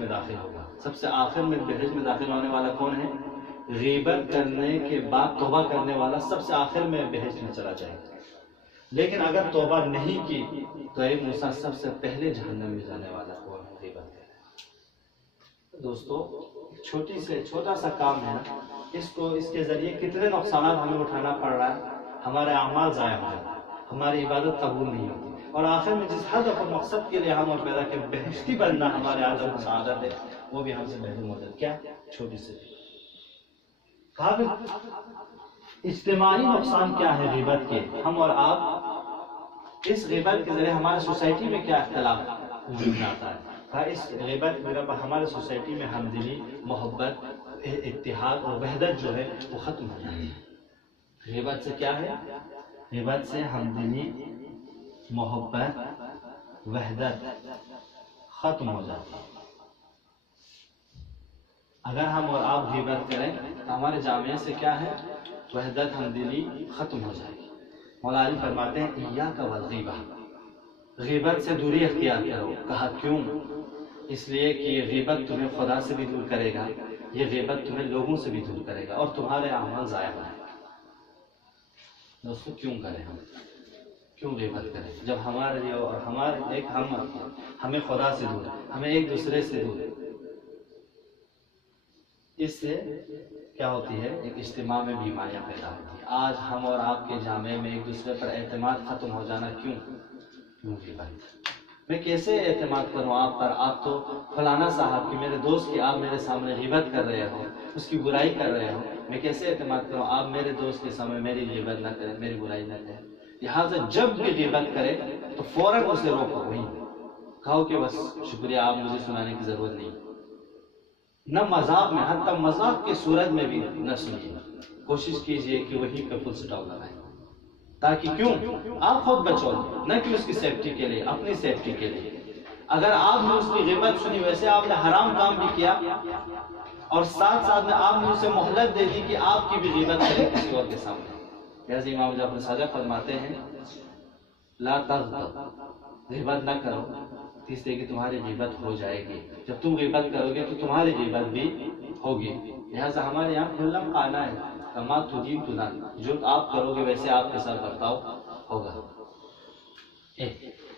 میں داخل ہوگا. سب سے آخر میں بہشت میں داخل ہونے والا کون ہے؟ غیبت کرنے کے بعد توبہ کرنے والا سب سے آخر میں بہشت میں چلا جائے گا. لیکن اگر توبہ نہیں کی تو اے موسیٰ سب سے پہلے جہنم میں جانے والا کون ہے؟ غیبت کرے. دوستو چھوٹا سا کام ہے نا، اس کے ذریعے کتنے نقصانات ہمیں اٹھانا پڑ رہا ہے. ہمارے اعمال ضائع ہو جاتے ہیں، ہماری عبادت قبول نہیں ہوتی، اور آخر میں جس حد اور مقصد کے لیے ہم اور پیدا کہ بہشتی بننا ہمارے اعظم سعادت ہے، وہ بھی ہم سے محروم ہو جاتا. کیا چھوٹی سی اجتماعی نقصان کیا ہے غیبت کے؟ ہم اور آپ اس غیبت کے ذریعے ہمارے سوسائٹی میں کیا اختلاف وجود میں آتا ہے. اس غیبت ہمارے سوسائٹی میں ہمدلی، محبت، اتحاد اور وحدت جو ہے وہ ختم ہو جاتی ہے. غیبت سے کیا ہے؟ غیبت سے ہمدلی، محبت، وحدت ختم ہو جاتی ہے. اگر ہم اور آپ غیبت کریں تو ہمارے جامعہ سے کیا ہے؟ وحدت، ہمدلی ختم ہو جائے گی. مولا علی فرماتے ہیں ایاک والغیبہ، غیبت سے دوری اختیار کرو. کہا کیوں؟ اس لیے کہ یہ غیبت تمہیں خدا سے بھی دور کرے گا، یہ غیبت تمہیں لوگوں سے بھی دور کرے گا، اور تمہارے اعمال ضائع ہو جائیں گے. دوستو کیوں کریں کیوں غیبت کریں جب ہمارے لیے اور ہمیں خدا سے دور، ہمیں ایک دوسرے سے دور. اس سے کیا ہوتی ہے؟ ایک اجتماع میں بیماریاں پیدا ہوتی ہیں. آج ہم اور آپ کے جامعے میں ایک دوسرے پر اعتماد ختم ہو جانا کیوں غیبت. میں کیسے اعتماد کروں آپ پر؟ آپ تو فلانا صاحب کی، میرے دوست کی آپ میرے سامنے غیبت کر رہے ہو، اس کی برائی کر رہے ہو. میں کیسے اعتماد کروں آپ میرے دوست کے سامنے میری غیبت نہ کریں، میری برائی نہ کریں. لہٰذا جب بھی غیبت کرے تو فوراً اسے روکو. وہی کہو کہ بس شکریہ، آپ مجھے سنانے کی ضرورت نہیں. نہ مذاق میں، حتی مذاق کی صورت میں بھی نہ سنیے. کوشش کیجئے کہ وہیں پہ فل سٹاپ لگائیں، تاکہ کیوں آپ خود بچو، نہ کہ اس کی سیفٹی کے لیے، اپنی سیفٹی کے لیے. اگر آپ نے اس کی غیبت سنی، ویسے آپ نے حرام کام بھی کیا، اور ساتھ ساتھ میں آپ نے اسے مہلت دے دی کہ آپ کی بھی غیبت کرے کسی اور کے سامنے. جیسے امام جعفر صادق فرماتے ہیں لا تغتب، غیبت نہ کرو، اس لیے کہ تمہاری غیبت ہو جائے گی. جب تم غیبت کرو گے تو تمہاری غیبت بھی ہوگی. لہٰذا ہمارے یہاں کھلا قاعدہ ہے کما تدین تدان، جو آپ کرو گے ویسے آپ کے ساتھ برتاؤ ہوگا.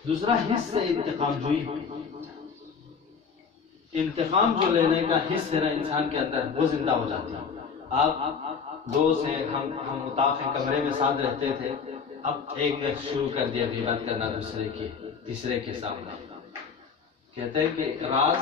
دوسرا حص سے انتقام جوئی. انتقام جو لینے کا حص ہے نا انسان کے اندر، وہ زندہ ہو جاتی ہے. آپ دوست ہیں، ہم اتاق ہیں، کمرے میں ساتھ رہتے تھے، اب ایک نے شروع کر دیا غیبت کرنا دوسرے کی، تیسرے کے سامنے. کہتے ہیں کہ راز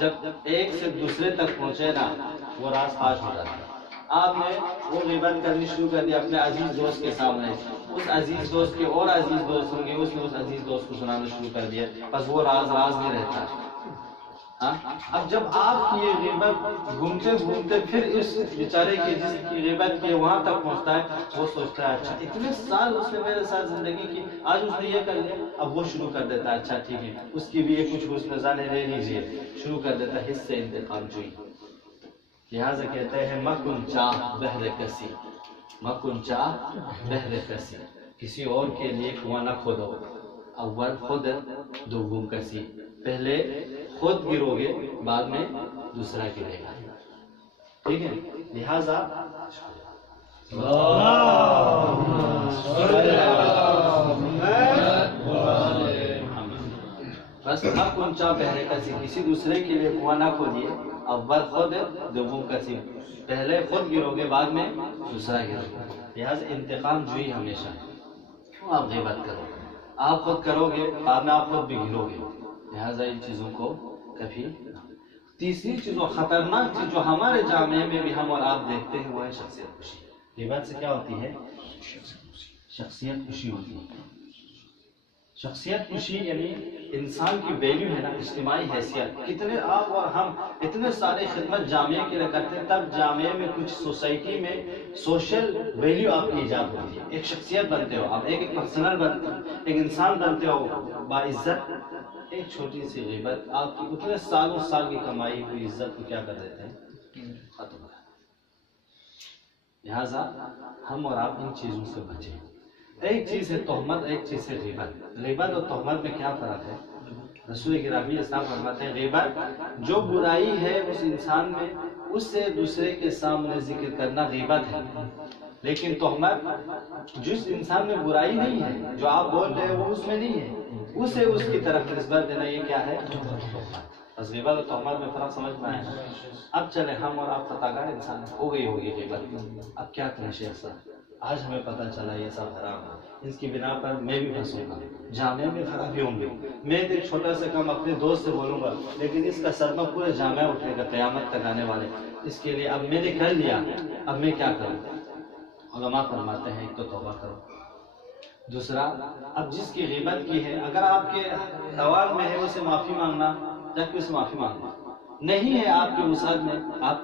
جب ایک سے دوسرے تک پہنچے نا، وہ راز فاش ہو جاتا ہے. آپ نے وہ غیبت کرنی شروع کر دی اپنے عزیز دوست کے سامنے، اس عزیز دوست کے اور عزیز دوست ہوں گے، اس نے اس عزیز دوست کو سنانا شروع کر دیا، بس وہ راز نہیں رہتا. اب جب آپ کی یہ غیبت گھومتے گھومتے پھر اس بیچارے کی جس کی غیبت کی وہاں تک پہنچتا ہے، وہ سوچتا ہے اچھا اتنے سال اس نے میرے ساتھ زندگی کی، آج اس نے یہ کر لیا. اب وہ شروع کر دیتا ہے اچھا ٹھیک ہے اس کی بھی کچھ حسن زن لے لیجیے، شروع کر دیتا ہے حص سے انتقام جوئی. لہٰذا کہتے ہیں مکن چاہ بہر کسی، مکن چاہ بہر کسی، کسی اور کے لیے کنواں نہ کھودو. اول خود دوم کسی، پہلے خود گرو گے بعد میں دوسرا گرے گا. ٹھیک ہے؟ لہٰذا بس مکن چاہ بہر کسی، کسی دوسرے کے لیے کنواں نہ کھودیے. اول خود دوم کسی، پہلے خود گرو گے بعد میں دوسرا گرو گے. لہٰذا انتقام جوئی ہمیشہ. کیوں آپ غیبت کرو؟ آپ خود کرو گے بعد میں آپ خود بھی گرو گے. لہٰذا ان چیزوں کو کبھی. تیسری چیز اور خطرناک چیز جو ہمارے جامعے میں بھی ہم اور آپ دیکھتے ہیں وہ ہے شخصیت کشی. غیبت سے کیا ہوتی ہے؟ شخصیت کشی ہوتی ہے. شخصیت کشی یعنی انسان کی ویلیو ہے نا، اجتماعی حیثیت. کتنے آپ اور ہم اتنے سارے خدمت جامعے کے لیے کرتے ہیں، تب جامعے میں کچھ سوسائٹی میں سوشل ویلیو آپ کی ایجاد ہوتی ہے. ایک شخصیت بنتے ہو آپ، ایک پرسنل بنتے ہو، ایک انسان بنتے ہو باعزت. ایک چھوٹی سی غیبت آپ کی اتنے سالوں سال کی کمائی ہوئی عزت کو کیا کر دیتے ہیں؟ ختم کر. لہٰذا ہم اور آپ ان چیزوں سے بچیں. ایک چیز ہے تہمت، ایک چیز ہے غیبت. غیبت اور تہمت میں کیا فرق ہے؟ رسول گرامی اسلام فرماتے ہیں غیبت جو برائی ہے اس انسان میں، اس سے دوسرے کے سامنے ذکر کرنا غیبت ہے، لیکن تہمت جس انسان میں برائی نہیں ہے، جو آپ بول رہے ہیں وہ اس میں نہیں ہے، اسے اس کی طرف نسبت دینا، یہ کیا ہے؟ بس غیبت اور تہمت میں فرق سمجھ میں آیا۔ اب چلے ہم اور آپ خطا کار انسان ہو گئی ہوگی غیبت، اب کیا کریں شیخ صاحب؟ آج ہمیں پتہ چلا یہ سب حرام ہے، اس کی بنا پر میں بھی پھنسوں گا، جامعہ میں خرابی ہوں گی، میں ایک چھوٹا سا کام اپنے دوست سے بولوں گا لیکن اس کا صدمہ پورے جامعہ اٹھے گا قیامت تک آنے والے، اس کے لیے اب میں نے کر لیا، اب میں کیا کروں؟ علماء فرماتے ہیں ایک تو توبہ کرو، دوسرا اب جس کی غیبت کی ہے اگر آپ کے توان میں ہے اسے معافی مانگنا، جا کے اسے معافی مانگنا، نہیں ہے آپ کے وسعت میں، آپ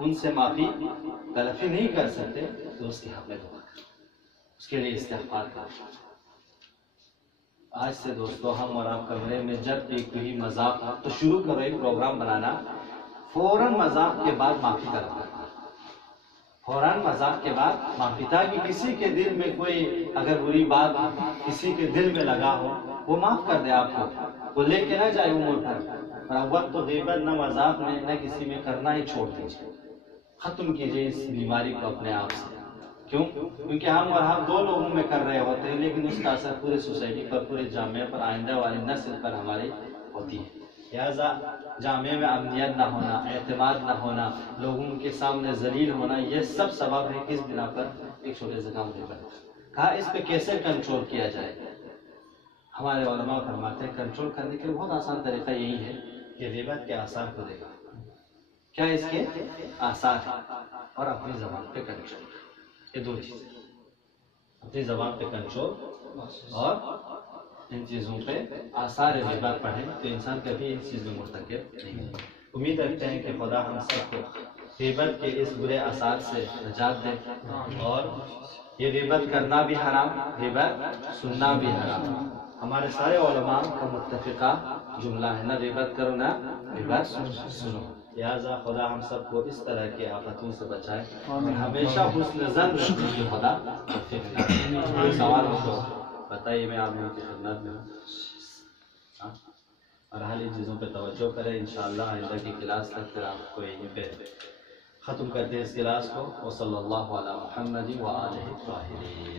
ان سے معافی تلفی نہیں کر سکتے تو اس کے حق میں دعا کرو، اس کے لیے استغفار کرو۔ آج سے دوستو ہم اور آپ کمرے میں جب بھی کوئی مذاق تو شروع کرو ایک پروگرام بنانا، فوراً مذاق کے بعد معافی کرنا، فوراً مذاق کے بعد معافی، تاکہ کسی کے دل میں کوئی اگر بری بات کسی کے دل میں لگا ہو وہ معاف کر دے آپ کو، وہ لے کے نہ جائے عمر پر، اور وقت تو غیبت نہ مذاق میں نہ کسی میں کرنا ہی چھوڑ دیجیے، ختم کیجیے اس بیماری کو اپنے آپ سے۔ کیوں؟ کیونکہ ہم اور ہم دو لوگوں میں کر رہے ہوتے ہیں لیکن اس کا اثر پورے سوسائٹی پر، پورے جامعہ پر، آئندہ والی نسل پر ہماری ہوتی ہے۔ لہٰذا جامعہ میں امنیت نہ ہونا، اعتماد نہ ہونا، لوگوں کے سامنے ذلیل ہونا، یہ سب سبب ہے کس بنا پر؟ ایک چھوٹے سے کام پر کہا اس پہ کیسے کنٹرول کیا جائے؟ ہمارے علماء فرماتے ہیں کنٹرول کرنے کے بہت آسان طریقہ یہی ہے کہ غیبت کے آثار کو دیکھا، کیا اس کے آثار ہیں، اور اپنی زبان پہ کنٹرول، یہ دو چیزیں، اپنی زبان پہ کنٹرول اور ان چیزوں پہ آثار غیبت پڑھیں تو انسان کبھی ان چیز میں مرتکب نہیں ہے۔ امید رکھتے ہیں کہ خدا ہم سب کو غیبت کے اس برے آثار سے نجات دے، اور یہ غیبت کرنا بھی حرام، غیبت سننا بھی حرام، ہمارے سارے علماء کا متفقہ جملہ ہے، نہ غیبت کرو نہ غیبت سنو۔ لہٰذا خدا ہم سب کو اس طرح کے آفتوں سے بچائے اور ہمیشہ حسن ظن رکھنے کی خدا توفیق دے۔ کوئی سوال ہو تو بتائیے، میں آپ لوگوں کی خدمت میں ہوں، اور حالی چیزوں پہ توجہ کریں، انشاءاللہ آئندہ کی کلاس تک پھر آپ کو یہیں پہ ختم کرتے ہیں اس کلاس کو۔ وصلی اللہ علی محمد وآلہ الطاہرین۔